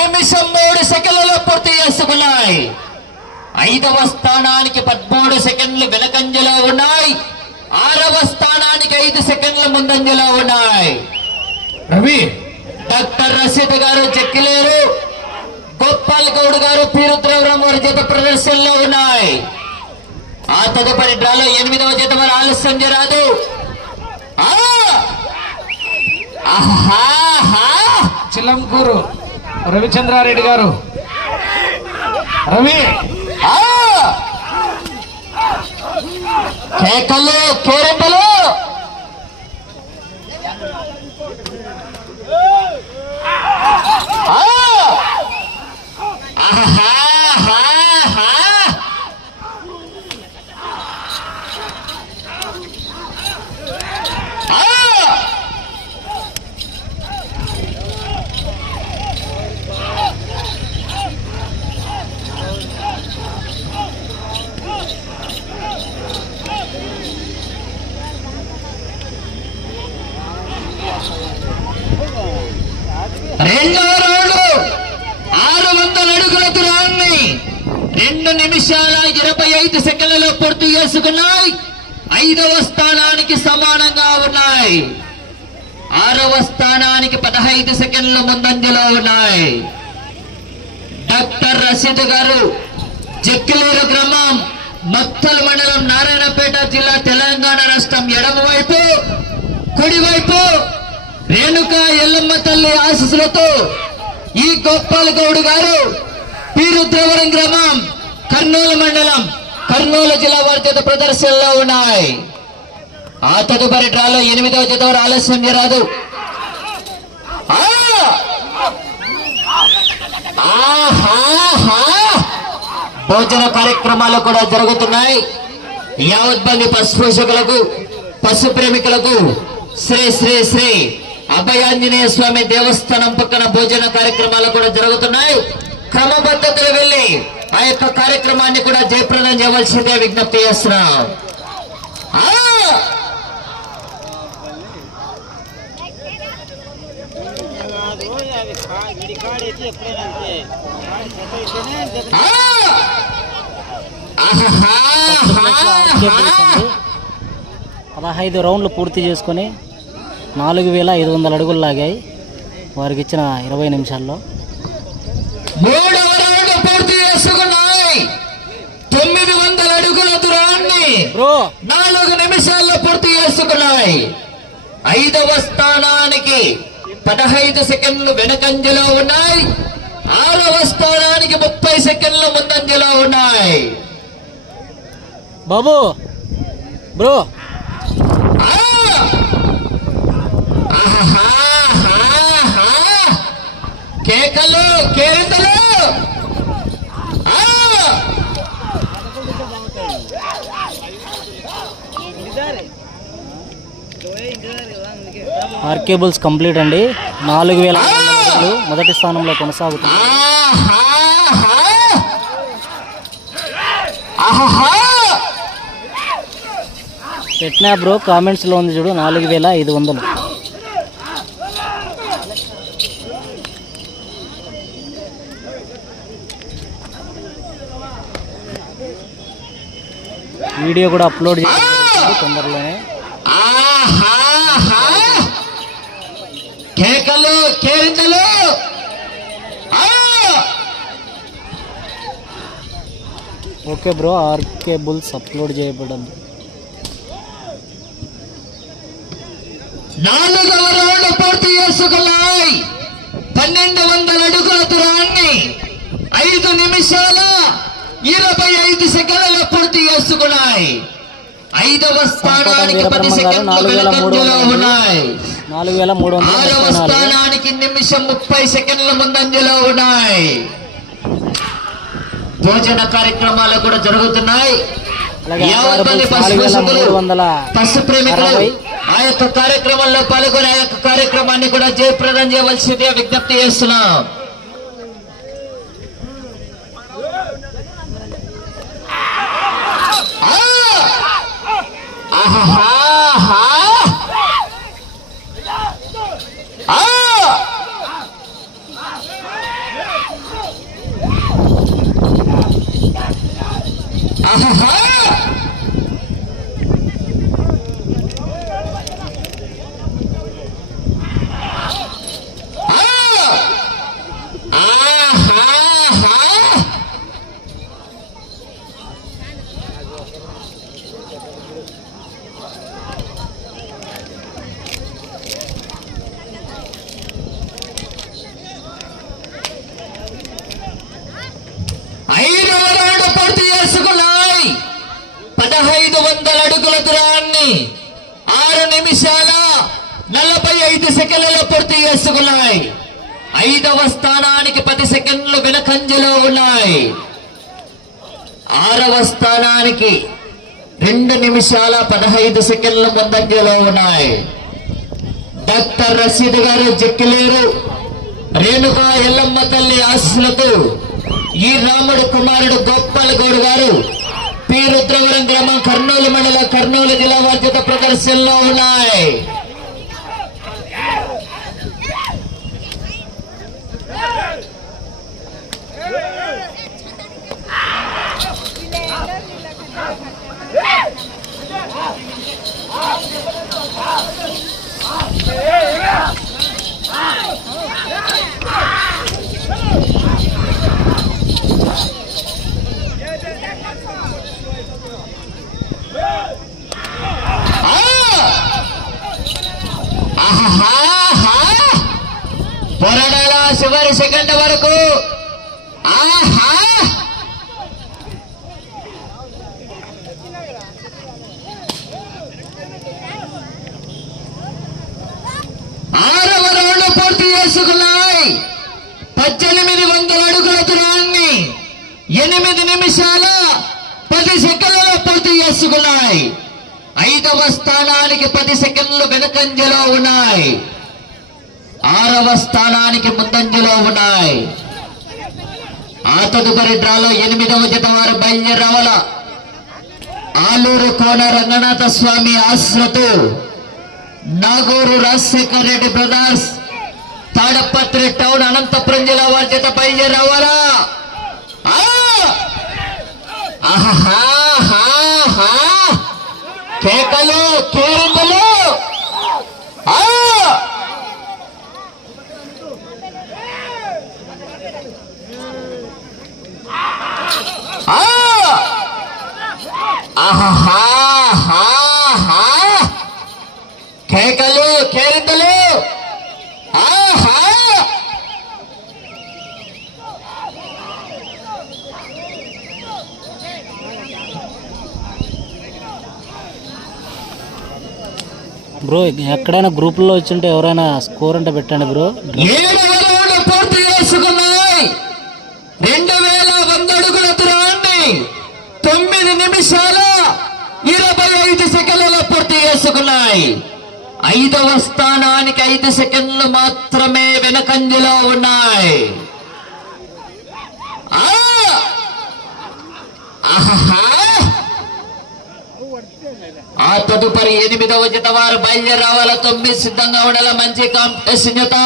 నిమిషం 3 సెకండ్లలో పూర్తి చేసుకున్నాయి. 5వ స్థానానికి 13 సెకండ్లు వెనకంజలో ఉన్నాయి. 6వ స్థానానికి 5 సెకండ్ల ముందంజలో ఉన్నాయి. రవి డాక్టర్ రషీద్ గారు చెక్కిలేరు, గోపాల్ గౌడ్ గారు పీరుద్రవరం వారి జత ప్రదర్శనలో ఉన్నాయి. ఆ తదుపరి డ్రాలో 8వ జత వారు ఆలస్యం జరాదు. చిల్లంకూరు రవిచంద్రారెడ్డి గారు. రవి కేకలు కేరింతలు రెండవ రౌండ్ 600 అడుగుల దూరాన్ని 2 నిమిషాల 25 సెకండ్లలో పూర్తి చేసుకున్నాయి. 5వ స్థానానికి సమానంగా ఉన్నాయి. 6వ స్థానానికి 15 సెకండ్ల ముందంజలో ఉన్నాయి. డాక్టర్ రషీద్ గారు చెక్కిలేరు గ్రామం, మక్తల్ మండలం, నారాయణపేట జిల్లా, తెలంగాణ రాష్ట్రం. ఎడమవైపు కుడివైపు రేణుకా ఎల్లమ్మ తల్లి ఆశీస్సులతో ఈ గోపాల్ గౌడ్ గారు పీరుద్రవరం గ్రామం, కర్నూలు మండలం, కర్నూలు జిల్లా వారి చేత ప్రదర్శనలో ఉన్నాయి. ఆ తదుపరి డ్రాలో 8వ జత వారు ఆలస్యం జరాదు. భోజన కార్యక్రమాలు కూడా జరుగుతున్నాయి. యావత్ మంది పశు పోషకులకు, పశు ప్రేమికులకు శ్రీ శ్రీ శ్రీ అభయాంజనేయ స్వామి దేవస్థానం పక్కన భోజన కార్యక్రమాలు కూడా జరుగుతున్నాయి. క్రమపద్ధతిలో వెళ్లి ఆ యొక్క కార్యక్రమాన్ని కూడా జయప్రదం చేయవలసిందే విజ్ఞప్తి చేస్తున్నాం. పదహైదు రౌండ్లు పూర్తి చేసుకొని 4500 అడుగులు లాగాయి వారికి ఇచ్చిన 20 నిమిషాల్లో. 3వ రౌండ్ పూర్తి చేసుకున్నాయి. 900 అడుగుల దూరాన్ని 4 నిమిషాల్లో పూర్తి చేసుకున్నాయి. 5వ స్థానానికి 15 సెకండ్లు వెనకంజలో ఉన్నాయి. 6వ స్థానానికి 30 సెకండ్ల ముందంజలో ఉన్నాయి. బాబు బ్రో కేకలు కేరింతలు ఆర్కేబుల్స్ కంప్లీట్ అండి. 4000 అడుగులు మొదటి స్థానంలో కొనసాగుతుంది. పెట్టినా బ్రో కామెంట్స్లో ఉంది చూడు 4500. వీడియో కూడా అప్లోడ్ చేయాలి తొందరలోనే. కేకలు కేరింతలు ఓకే బ్రో, ఆర్కేబుల్స్ అప్లోడ్ చేయబడింది. 4వ రౌండ్ పూర్తి చేసుకున్నాయి. 1200 అడుగుల దూరాన్ని 5 నిమిషాల 25 సెకండ్లలో పూర్తి చేసుకున్నాయి. 5వ స్థానానికి 10 సెకండ్లు వెనకంజలో ఉన్నాయి. 6వ స్థానానికి నిమిషం 30 సెకండ్ల ముందంజలో ఉన్నాయి. భోజన కార్యక్రమాలు కూడా జరుగుతున్నాయి. పశు ప్రేమికులు ఆ యొక్క కార్యక్రమంలో పాల్గొని ఆ యొక్క కార్యక్రమాన్ని కూడా జయప్రదం చేయవలసిందిగా విజ్ఞప్తి చేస్తున్నాం. 5 సెకండ్లలో పూర్తి చేసుకున్నాయి. 5వ స్థానానికి 10 సెకండ్లు వెనకంజలో ఉన్నాయి. 6వ స్థానానికి 2 నిమిషాల 15 సెకండ్ల ముందంజలో ఉన్నాయి. డాక్టర్ రషీద్ గారు జక్కిలేరు, రేణుకా ఎల్లమ్మ తల్లి ఆశీస్సులతో ఈ రాముడు కుమారుడు గోపాల్ గౌడ్ గారు పి రుద్రవరం గ్రామం కర్నూలు మండల కర్నూలు జిల్లా బాధ్యత ప్రదర్శనలో ఉన్నాయి. పోరాడాల చివరి సెకండ్ వరకు. ఆహా 6వ రౌండ్ పూర్తి చేసుకున్నాయి. 1800 అడుగుల దూరాన్ని 8 నిమిషాల 10 సెకండ్లలో పూర్తి చేసుకున్నాయి. 5వ స్థానానికి 10 సెకండ్లు వెనకంజలో ఉన్నాయి. 6వ స్థానానికి ముందంజలో ఉన్నాయి. ఆ తదుపరి డ్రాలో 8వ జత వారు బయలుదేరవల ఆలూరు కోన రంగనాథ స్వామి ఆశ్రతు నాగూరు రాజశేఖర్ రెడ్డి బ్రదర్స్ తాడపత్రి టౌన్ అనంతపురం జిల్లా వారి జత బయలుదేరవలా. కేకలు కేరింతలు. కేకలు కేరింతలు. బ్రో ఎక్కడైనా గ్రూపుల్లో వచ్చింటే ఎవరైనా స్కోర్ అంటే పెట్టండి బ్రో. 7వ రౌండ్ పూర్తి చేసుకున్నాయి. 2100 అడుగుల దూరాన్ని 9 నిమిషాల 25 సెకండ్లలో పూర్తి చేసుకున్నాయి. 5వ స్థానానికి 5 సెకండ్లు మాత్రమే వెనకంజలో ఉన్నాయి. ఆ తదుపరి 8వ జత వారు బయలుదేరావాల. 9 సిద్ధంగా ఉండాల. మంచి కాంపిటీషన్ జత.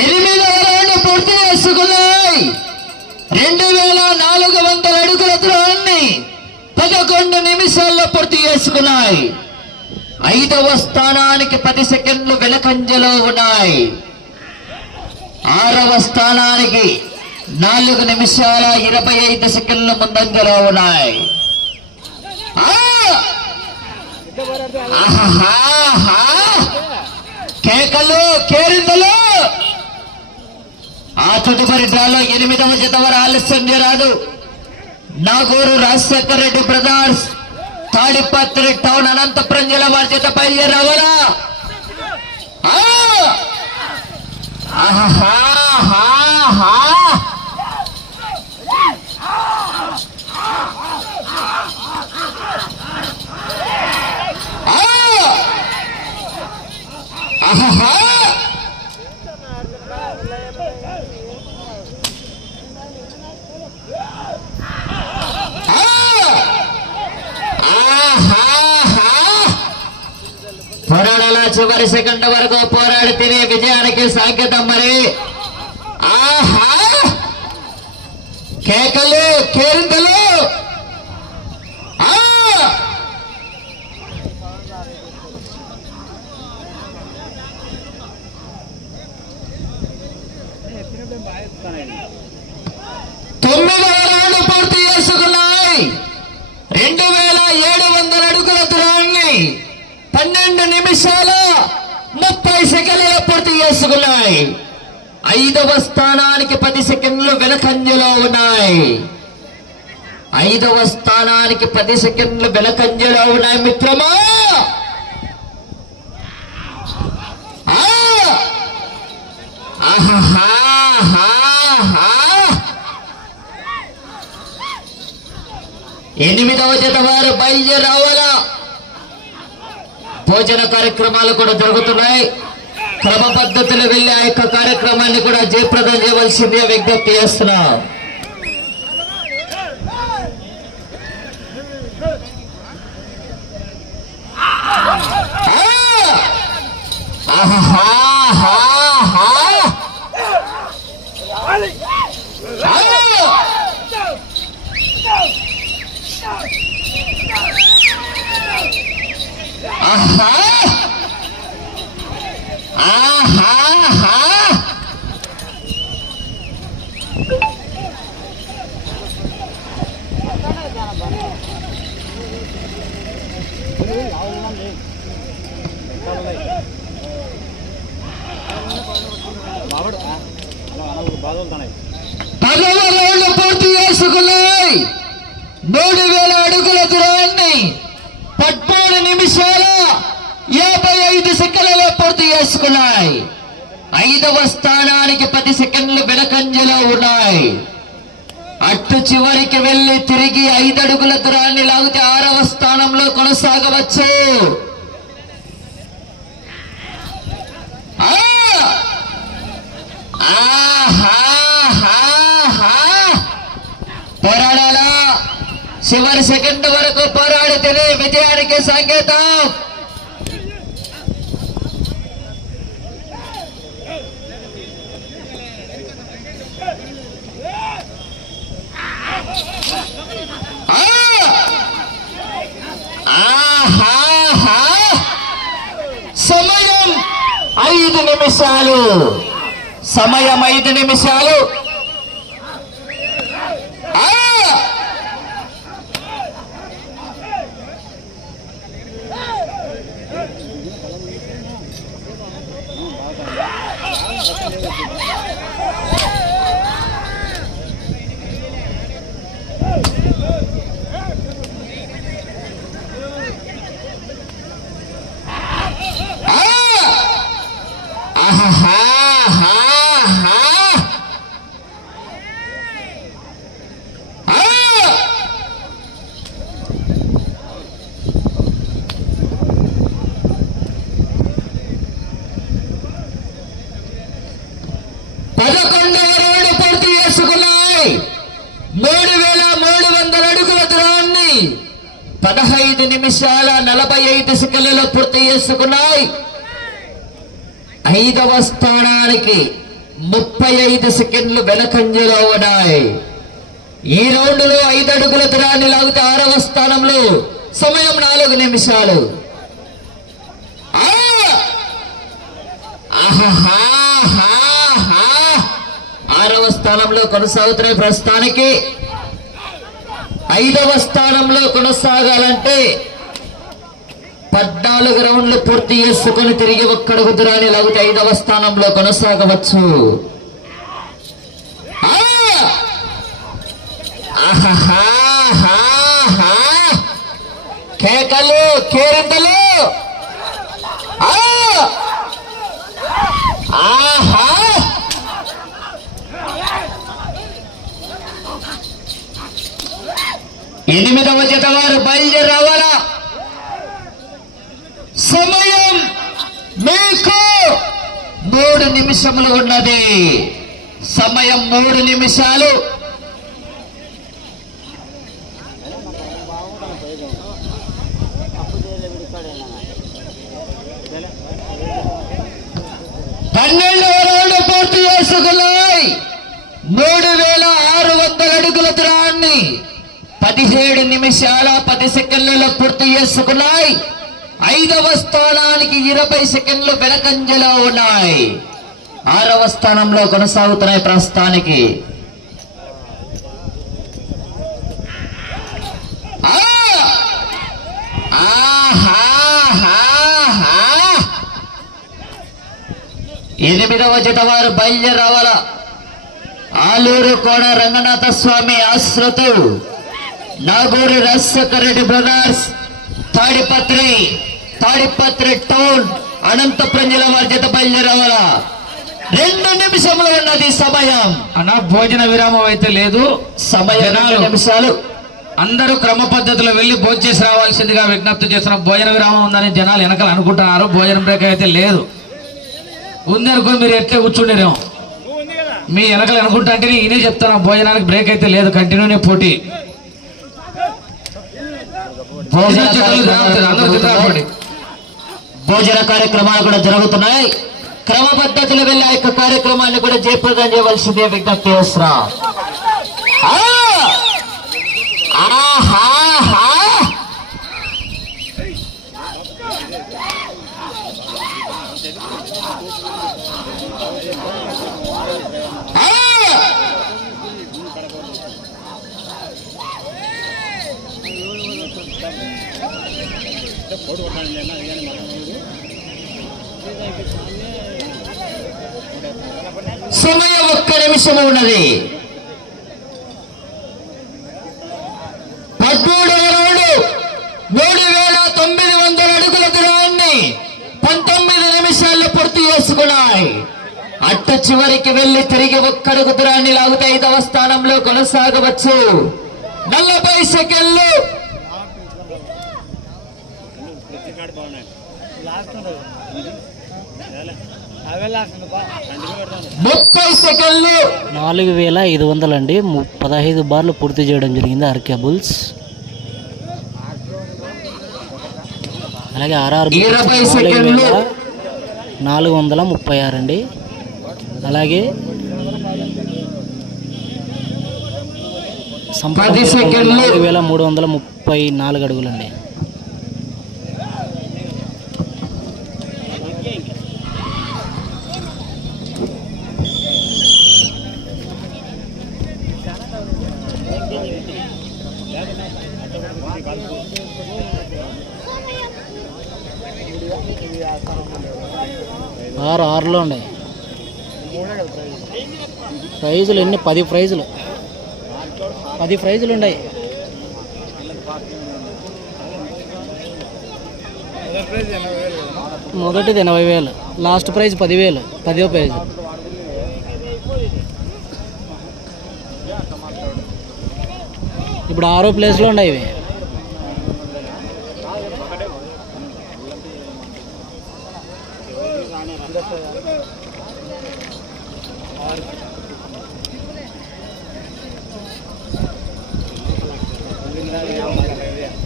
ఎనిమిదవ రౌండ్ పూర్తి చేసుకున్నాయి. 2400 అడుగుల దూరాన్ని 11 నిమిషాల్లో పూర్తి చేసుకున్నాయి. 5వ స్థానానికి 10 సెకండ్లు వెనకంజలో ఉన్నాయి. 6వ స్థానానికి 4 నిమిషాల 25 సెకండ్ల ముందంజలో ఉన్నాయి. కేకలు కేరింతలు. ఆ తదుపరి డ్రాలో 8వ జత వారు ఆలస్యం చేయరాదు. నాగూరు రాజశేఖర్ రెడ్డి బ్రదర్స్ తాడిపత్రి టౌన్ అనంతపురం జిల్లా వారి చేత బయలుదేరవలా. చివరి సెకండ్ వరకు పోరాడి తినే విజయానికి సంకేతం మరి. ఆహా కేకలు కేరింతలు. తొమ్మిదవ రౌండ్ పూర్తి చేసుకున్నాయి. 2700 అడుగుల దూరాన్ని 12 నిమిషాల 30 సెకండ్ల పూర్తి చేసుకున్నాయి. 5వ స్థానానికి 10 సెకండ్లు వెనకంజలో ఉన్నాయి. 5వ స్థానానికి 10 సెకండ్లు వెనకంజలో ఉన్నాయి మిత్రమా. ఎనిమిదవ జత వారు బయలుదేరి రావాలా. భోజన కార్యక్రమాలు కూడా జరుగుతున్నాయి. క్రమ పద్ధతిలో వెళ్లి ఆ యొక్క కార్యక్రమాన్ని కూడా జయప్రదం చేయవలసిందిగా విజ్ఞప్తి చేస్తున్నాం. పూర్తి చేసుకున్నాయి. 3000 అడుగుల దూరాన్ని 13 నిమిషాల 55 సెకండ్లలో పూర్తి చేసుకున్నాయి. 5వ స్థానానికి 10 సెకండ్లు వెనకంజలో ఉన్నాయి. అటు చివరికి వెళ్లి తిరిగి 5 అడుగుల దూరాన్ని లాగితే 6వ స్థానంలో కొనసాగవచ్చు. పోరాడాలా. చివరి సెకండ్ వరకు పోరాడితేనే విజయానికి సంకేతం. సమయం 5 నిమిషాలు. సమయం 5 నిమిషాలు. పూర్తి చేసుకున్నాయి. 3300 అడుగుల దూరాన్ని 15 నిమిషాల 45 సెకండ్లలో పూర్తి చేసుకున్నాయి. 5వ స్థానానికి 35 సెకండ్లు వెనకంజలో ఉన్నాయి. ఈ రౌండ్ లో 5 అడుగుల దూరాన్ని లాగితే 6వ స్థానంలో. సమయం 4 నిమిషాలు. ఆరవ స్థానంలో కొనసాగుతున్నాయి ప్రస్తుతానికి. 5వ స్థానంలో కొనసాగాలంటే 14 రౌండ్లు పూర్తి చేసుకుని తిరిగి ఒక్కడుగు దూరాన్ని లాగితే 5వ స్థానంలో కొనసాగవచ్చు. కేకలు కేరింతలు. ఎనిమిదవ జత వారు బయలుదేరి రావాలా. సమయం మీకు 3 నిమిషములు ఉన్నది. సమయం 3 నిమిషాలు. 12వ రౌండ్ పూర్తి చేసుకున్నాయి. 3600 అడుగుల దూరాన్ని 17 నిమిషాల 10 సెకండ్లలో పూర్తి చేసుకున్నాయి. 5వ స్థానానికి 20 సెకండ్లు వెనకంజలో ఉన్నాయి. 6వ స్థానంలో కొనసాగుతున్నాయి ప్రస్తుతానికి. ఎనిమిదవ జత వారు బయలుదేరావాల. ఆలూరు కోడ రంగనాథ స్వామి ఆశ్రతు, నాగూరి రాజశేఖర రెడ్డి బ్రదర్స్, తాడిపత్రి టౌన్, అనంతపురం జిల్లా వారి జత బయలుదేరావాల. 2 నిమిషములు ఉన్నది సమయం. అన్న భోజన విరామం అయితే లేదు. సమయం 2 నిమిషాలు. అందరూ క్రమ పద్ధతిలో వెళ్లి భోజనం చేసి రావాల్సిందిగా విజ్ఞప్తి చేస్తున్నాం. భోజన విరామం ఉందని జనాలు వెనకాల అనుకుంటున్నారు. భోజనం బ్రేక్ అయితే లేదు. ఉందనుకో మీరు ఎట్లే కూర్చుండేరేమో. మీ వెనకలు అనుకుంటా అంటే నేనే చెప్తాను, భోజనానికి బ్రేక్ అయితే లేదు. కంటిన్యూనే పోటీ. భోజన కార్యక్రమాలు కూడా జరుగుతున్నాయి. క్రమ పద్ధతిలో వెళ్ళి ఆ యొక్క కార్యక్రమాన్ని కూడా జయప్రదం చేయవలసిందే విజ్ఞప్తి చేస్తున్నా. సమయం 1 నిమిషము ఉన్నది. 13వ రౌండ్ 3900 అడుగుల దూరాన్ని 19 నిమిషాల్లో పూర్తి చేసుకున్నాయి. అట్ట చివరికి వెళ్లి తిరిగి 1 అడుగు దూరాన్ని లాగితే 5వ స్థానంలో కొనసాగవచ్చు. 40 సెకండ్లు. 30 సెకండ్లు. 4500 అండి. 15 బార్లు పూర్తి చేయడం జరిగింది ఆర్కే బుల్స్. అలాగే ఆర్ఆర్ 436 అండి. అలాగే సంపద 4334 అడుగులండి. ఆరులో ఉన్నాయి ప్రైజులు. ఎన్ని 10 ప్రైజులు, 10 ప్రైజులు ఉన్నాయి. మొదటిది 80,000, లాస్ట్ ప్రైజ్ 10,000, 10వ ప్రైజ్. ఇప్పుడు 6వ ప్లేస్లో ఉన్నాయి ఇవి.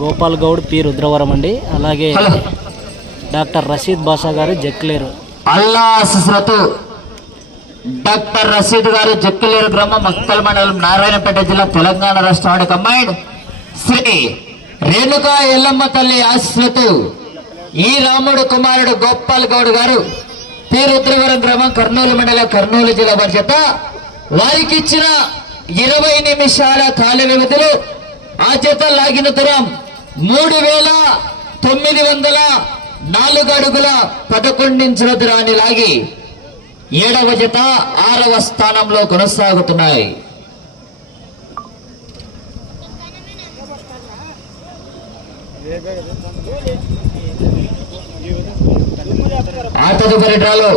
గోపాల్ గౌడ్ పి రుద్రవరం అండి. అలాగే డాక్టర్ రషీద్ బాషా గారు జక్లేరు. డాక్టర్ రషీద్ గారు జక్లేరు గ్రామం, మక్తల్ మండలం, నారాయణపేట జిల్లా, తెలంగాణ రాష్ట్రం. కంబైండ్ శ్రీ రేణుకా ఎల్లమ్మ తల్లి ఆశ్రతు ఈ రాముడు కుమారుడు గోపాల్ గౌడ్ గారు పి రుద్రవరం గ్రామం, కర్నూలు మండలం, కర్నూలు జిల్లా వారి చేత వారికి ఇచ్చిన 20 నిమిషాల కాల వ్యవధిలో ఆ చేత లాగిన దూరం 3904 అడుగుల 11 ఇంచుల దూరాన్ని లాగి 7వ జత 6వ స్థానంలో కొనసాగుతున్నాయి. ఆ తదుపరి డ్రాలో